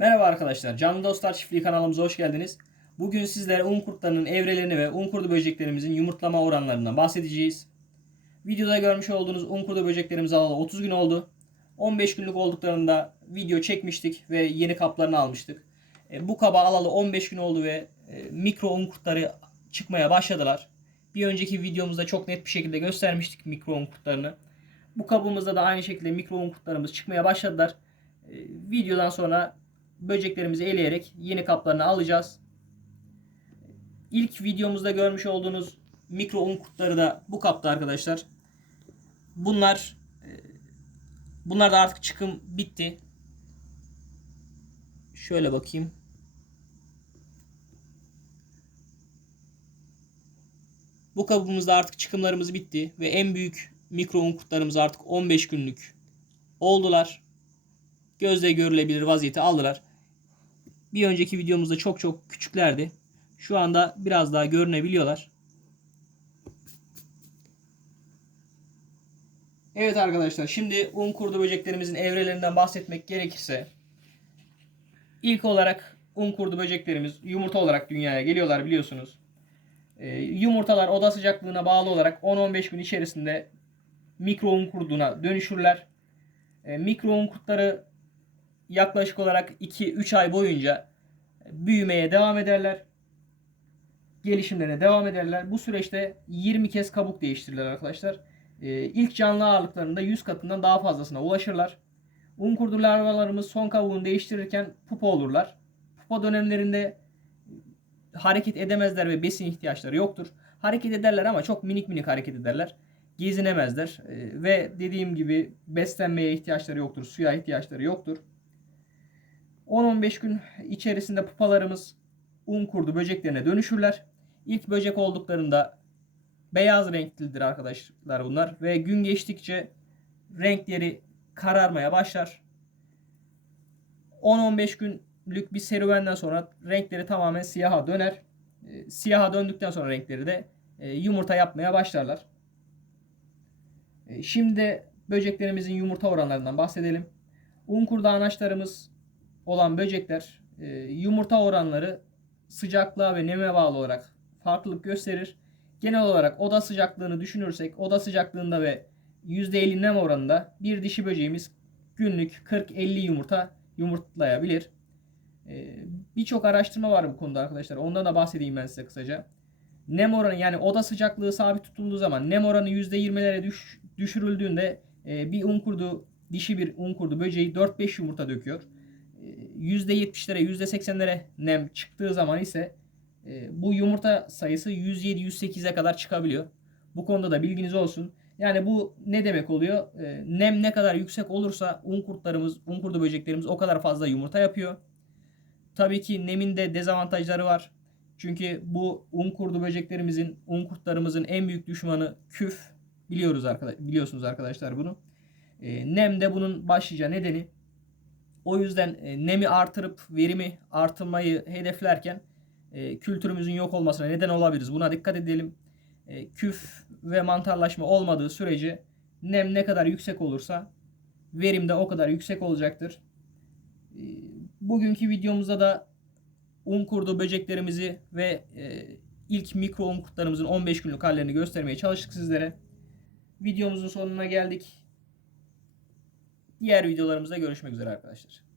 Merhaba arkadaşlar, Canlı Dostlar Çiftliği kanalımıza hoş geldiniz. Bugün sizlere un kurtlarının evrelerini ve un kurdu böceklerimizin yumurtlama oranlarından bahsedeceğiz. Videoda görmüş olduğunuz un kurdu böceklerimiz alalı 30 gün oldu. 15 günlük olduklarında video çekmiştik ve yeni kaplarını almıştık. E, bu kaba alalı 15 gün oldu ve e, mikro un kurtları çıkmaya başladılar. Bir önceki videomuzda çok net bir şekilde göstermiştik mikro un kurtlarını. Bu kabımızda da aynı şekilde mikro un kurtlarımız çıkmaya başladılar. E, videodan sonra böceklerimizi eleyerek yeni kaplarını alacağız. İlk videomuzda görmüş olduğunuz mikro un kurtları da bu kapta arkadaşlar. Bunlar e, bunlar da artık çıkım bitti. Şöyle bakayım. Bu kabımızda artık çıkımlarımız bitti ve en büyük mikro un kurtlarımız artık 15 günlük oldular. Gözle görülebilir vaziyeti aldılar. Bir önceki videomuzda çok çok küçüklerdi. Şu anda biraz daha görünebiliyorlar. Evet arkadaşlar şimdi un kurdu böceklerimizin evrelerinden bahsetmek gerekirse ilk olarak un kurdu böceklerimiz yumurta olarak dünyaya geliyorlar biliyorsunuz. Ee, yumurtalar oda sıcaklığına bağlı olarak 10-15 gün içerisinde mikro un kurduna dönüşürler. Ee, mikro un kurtları yaklaşık olarak 2-3 ay boyunca büyümeye devam ederler. Gelişimlerine devam ederler. Bu süreçte 20 kez kabuk değiştirirler arkadaşlar. Ee, ilk canlı ağırlıklarında 100 katından daha fazlasına ulaşırlar. Un kurdu larvalarımız son kabuğunu değiştirirken pupa olurlar. Pupa dönemlerinde hareket edemezler ve besin ihtiyaçları yoktur. Hareket ederler ama çok minik minik hareket ederler. Gezinemezler Ee, ve dediğim gibi beslenmeye ihtiyaçları yoktur, suya ihtiyaçları yoktur. 10-15 gün içerisinde pupalarımız un kurdu böceklerine dönüşürler. İlk böcek olduklarında beyaz renklidir arkadaşlar bunlar ve gün geçtikçe renkleri kararmaya başlar. 10-15 günlük bir serüvenden sonra renkleri tamamen siyaha döner. E, Siyaha döndükten sonra renkleri de e, yumurta yapmaya başlarlar. E, Şimdi böceklerimizin yumurta oranlarından bahsedelim. Un kurdu anaçlarımız olan böcekler e, yumurta oranları sıcaklığa ve neme bağlı olarak farklılık gösterir. Genel olarak oda sıcaklığını düşünürsek oda sıcaklığında ve %50 nem oranında bir dişi böceğimiz günlük 40-50 yumurta yumurtlayabilir. E, Birçok araştırma var bu konuda arkadaşlar. Ondan da bahsedeyim ben size kısaca. Nem oranı yani oda sıcaklığı sabit tutulduğu zaman nem oranı %20'lere düş, düşürüldüğünde e, bir un kurdu dişi bir un kurdu böceği 4-5 yumurta döküyor. %70'lere %80'lere nem çıktığı zaman ise e, bu yumurta sayısı 107-108'e kadar çıkabiliyor. Bu konuda da bilginiz olsun. Yani bu ne demek oluyor? E, nem ne kadar yüksek olursa un kurtlarımız, un kurdu böceklerimiz o kadar fazla yumurta yapıyor. Tabii ki nemin de dezavantajları var. Çünkü bu un kurdu böceklerimizin, un kurtlarımızın en büyük düşmanı küf. Biliyoruz arkadaş, biliyorsunuz arkadaşlar bunu. E, nem de bunun başlıca nedeni. O yüzden e, nemi artırıp verimi artırmayı hedeflerken e, kültürümüzün yok olmasına neden olabiliriz. Buna dikkat edelim. E, küf ve mantarlaşma olmadığı sürece nem ne kadar yüksek olursa verim de o kadar yüksek olacaktır. Bugünkü videomuzda da un kurdu böceklerimizi ve ilk mikro un kurtlarımızın 15 günlük hallerini göstermeye çalıştık sizlere. Videomuzun sonuna geldik. Diğer videolarımızda görüşmek üzere arkadaşlar.